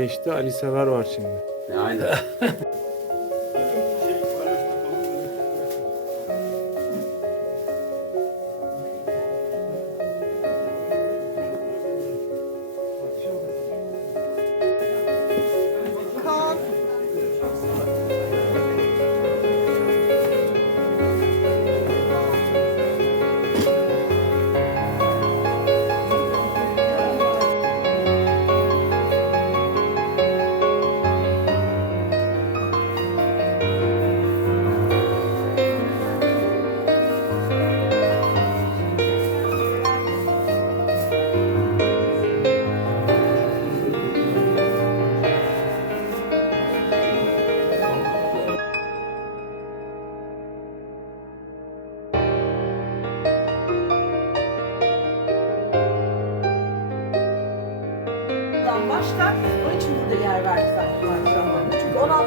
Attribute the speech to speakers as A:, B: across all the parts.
A: geçti. Ali Sever var şimdi.
B: Aynen.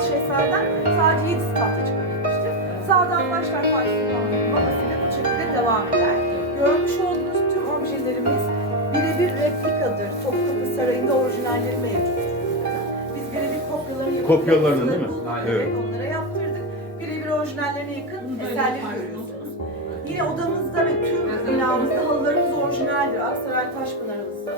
C: 16 şehzadeden sadece 7'si tahta çıkabilmişti. Sağdan başlar Fatih Sultan babasıyla bu şekilde devam eder. Görmüş olduğunuz tüm objelerimiz birebir replikadır. Topkapı Sarayı'nda orijinalleri mevcuttur. Biz birebir kopyalarını yapıp
D: Kopyalarını değil mi?
C: Evet, onlara yaptırdık. Birebir orijinallerine yakın eserleri görüyorsunuz. Yine odamızda ve tüm binamızda halılarımız orijinaldir. Aksaray Taşpınarımızda.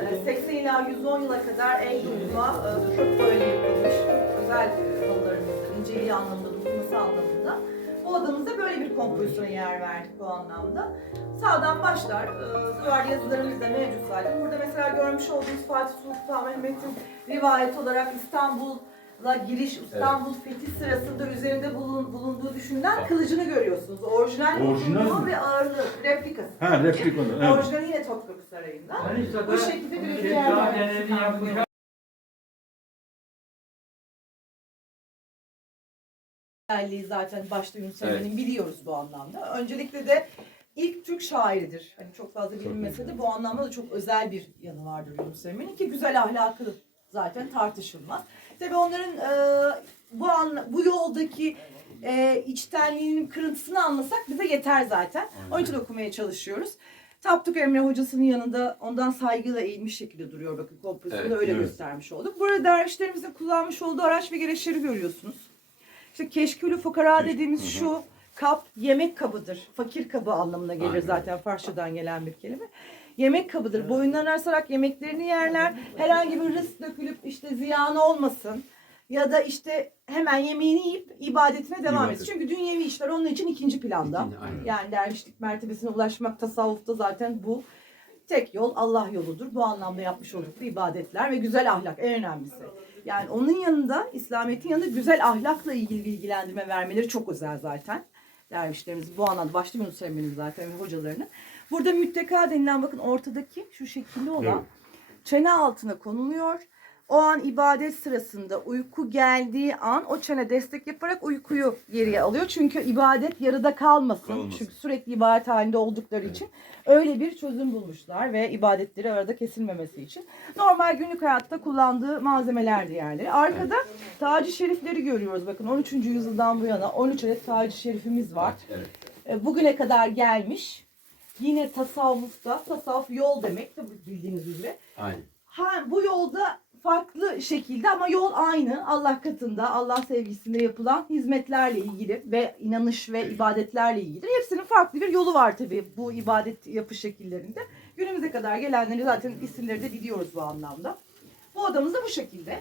C: Ee, 80 ila 110 yıla kadar el dokuma e, kök böyle yapılmış çok özel e. İnceliği anlamında, dokunması anlamında. Bu odamızda böyle bir kompozisyona yer verdik bu anlamda. Sağdan başlar, e, duvar yazılarımız da mevcut zaten. Burada mesela görmüş olduğunuz Fatih Sultan Mehmet'in rivayet olarak İstanbul'a giriş, İstanbul fethi sırasında üzerinde bulun, bulunduğu düşünülen kılıcını görüyorsunuz. Orijinal,
D: Orijinal
C: ve ağırlığı, replikası.
D: Ha replik onu. Evet.
C: Orijinali yine Topkapı Sarayı'nda.
E: Manisa'da
C: Bu şekilde bir
E: şey
C: yer var. Özelliği zaten başta Yunus Emre'nin
B: Evet.
C: biliyoruz bu anlamda. Öncelikle de ilk Türk şairidir. Hani çok fazla bilinmese de bu anlamda da çok özel bir yanı vardır Yunus Emre'nin ki güzel ahlakı zaten tartışılmaz. Tabii onların e, bu an, bu yoldaki e, içtenliğinin kırıntısını anlasak bize yeter zaten. Onun için okumaya çalışıyoruz. Tapduk Emre hocasının yanında ondan saygıyla eğilmiş şekilde duruyor bakın kompozisyonu
B: Evet,
C: öyle
D: evet.
C: göstermiş olduk. Burada dervişlerimizin kullanmış olduğu araç ve gereçleri görüyorsunuz. İşte keşkülü fukara
D: Keşk-
C: dediğimiz
D: hı hı.
C: şu kap yemek kabıdır. Fakir kabı anlamına gelir
B: Aynen.
C: zaten Farsçadan gelen bir kelime. Yemek kabıdır. Boyunlarını asarak yemeklerini yerler. Herhangi bir rızk dökülüp işte ziyanı olmasın. Ya da işte hemen yemeğini yiyip ibadetine devam
D: İbadet.
C: etsin. Çünkü dünyevi işler onun için ikinci planda.
B: İkinci, aynen.
C: Yani dervişlik mertebesine ulaşmak tasavvufta zaten bu tek yol Allah yoludur. Bu anlamda yapmış oldukları ibadetler ve güzel ahlak en önemlisi. Yani onun yanında İslamiyet'in yanında güzel ahlakla ilgili bilgilendirme vermeleri çok özel zaten. Dervişlerimiz bu anlamda başta Yunus Emre'nin zaten ve hocalarının. Burada mütteka denilen bakın ortadaki şu şekilli olan
D: Evet.
C: çene altına konuluyor. O an ibadet sırasında uyku geldiği an o çene destek yaparak uykuyu geriye alıyor. Çünkü ibadet yarıda kalmasın.
D: Kalmasın.
C: Çünkü sürekli ibadet halinde oldukları için öyle bir çözüm bulmuşlar ve ibadetleri arada kesilmemesi için. Normal günlük hayatta kullandığı malzemeler diğerleri. Arkada tacı şerifleri görüyoruz. Bakın 13. yüzyıldan bu yana 13 adet tacı şerifimiz var.
B: Evet.
C: E, Bugüne kadar gelmiş. Yine tasavvufta, tasavvuf yol demek de bildiğiniz üzere.
B: Aynen.
C: Ha, bu yolda farklı şekilde ama yol aynı. Allah katında, Allah sevgisinde yapılan hizmetlerle ilgili ve inanış ve ibadetlerle ilgili. Hepsinin farklı bir yolu var tabii bu ibadet yapış şekillerinde. Günümüze kadar gelenleri zaten isimleri de biliyoruz bu anlamda. Bu odamız da bu şekilde.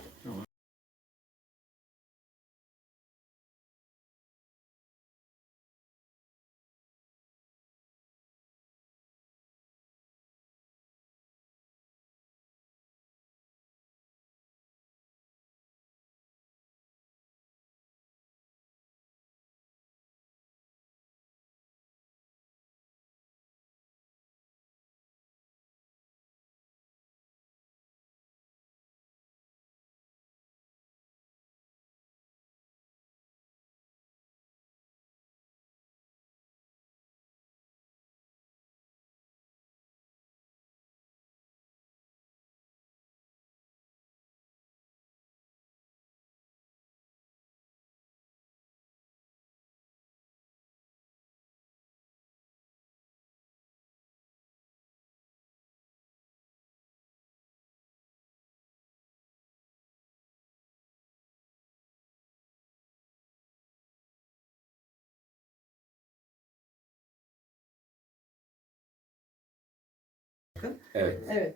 B: Evet.
C: Evet.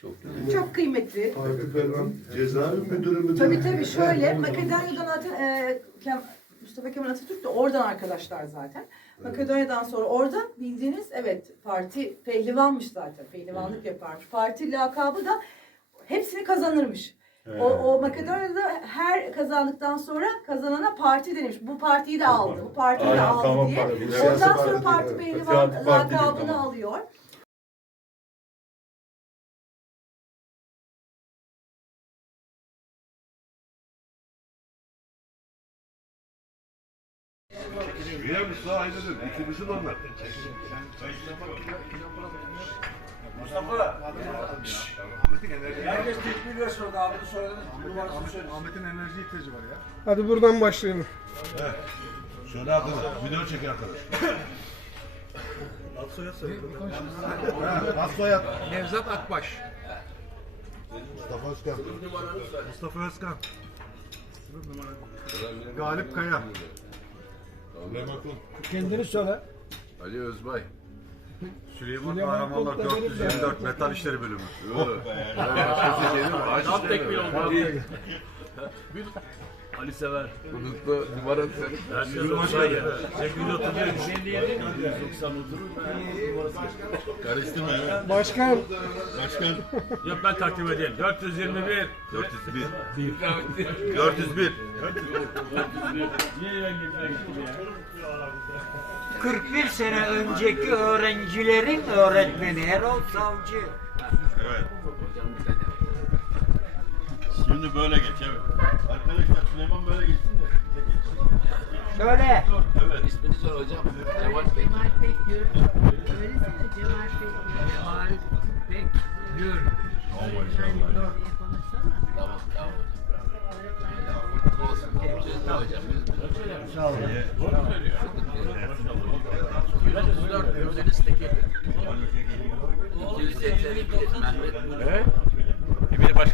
B: Çok güzel.
C: Çok kıymetli.
D: Fabrikanın cezaevi müdürü müdür?
C: Tabii tabii şöyle Makedonya'dan Ata- e, Kem- Mustafa Kemal Atatürk de oradan arkadaşlar zaten. Makedonya'dan sonra orada bildiğiniz evet parti pehlivanmış zaten. Pehlivanlık yaparmış. Parti lakabı da hepsini kazanırmış. O, o Makedonya'da her kazandıktan sonra kazanana parti denilmiş. Bu partiyi de aldı, bu partiyi de
D: Aynen,
C: aldı
D: tamam,
C: diye.
D: parti.
C: Ondan
D: Siyasi
C: sonra
D: parti
C: pehlivan
D: Siyasi parti değil,
C: lakabını
D: tamam.
C: alıyor.
D: Üye misin? Aynıdır. İkimizin onlar.
F: Herkes tek biliyor sonra abi bunu söylediniz. Bunu varsa söylesin.
E: Ahmet'in enerji ihtiyacı var ya.
G: Hadi buradan başlayalım.
D: Söyle arkadaş. Video çek arkadaş.
E: Az soyad.
F: Nevzat Akbaş.
D: Mustafa Özkan.
E: Mustafa Özkan. Galip Kaya.
F: Kendini söyle.
H: Ali Özbay.
E: Süleyman Kahramanlar 424 Metal İşleri Bölümü.
H: Tam tek bir oldu. Ali Sever. Unuttu numaranı sen. Herkes hoş geldin. 890 oturur. Karıştırma ya.
G: Başkan
D: Başkan.
H: Yok ben takdim edeyim. 421.
E: 401.
H: 401.
E: 401.
H: Niye ben gittim ya?
I: 41 sene önceki öğrencilerin öğretmeni Erol Savcı.
D: Evet. Şimdi böyle geç evet. Arkadaşlar Süleyman böyle geçsin de.
I: Şöyle.
H: İsmini sor hocam. Cemal Bey.
J: Cemal. Öylesene Cemal Pekgür. Cemal Pekgür.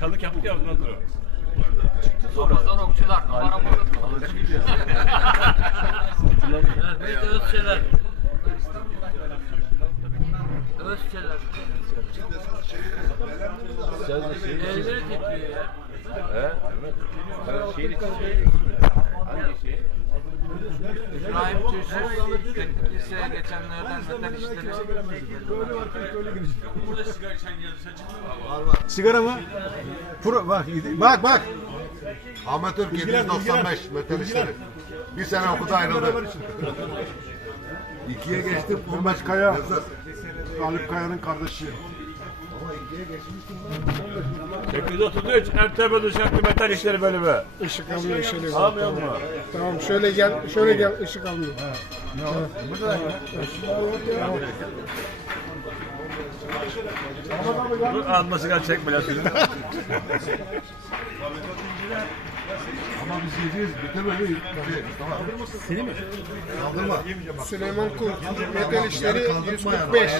H: Başkanlık yaptı ya ondan sonra. Sonradan okçular. Numara mı? Mehmet Özçeler. Özçeler. Elleri titriyor ya. He? Evet. Şeyin Hangi şey? İbrahim Türsüz Teknik Liseye geçenlerden metal işleri. Burada sigara içen
E: mı? Pro, bak, bak bak.
D: Türk 795 Metal İşleri. Bir sene okudu ayrıldı. İkiye geçtim.
E: Mehmet Kaya.
D: Nevzat.
E: Galip Kaya'nın kardeşi.
H: 833 Ertuğrul Uşaklı Metal İşleri Bölümü.
G: ışık almıyor şöyle.
H: Almıyor mu?
G: Tamam şöyle gel, şöyle gel ışık almıyor.
H: Dur almasına çekme lan şunu.
D: Ama biz yiyeceğiz. Bitemedi. Seni mi? Kaldırma.
G: Süleyman Kul, metal işleri 145.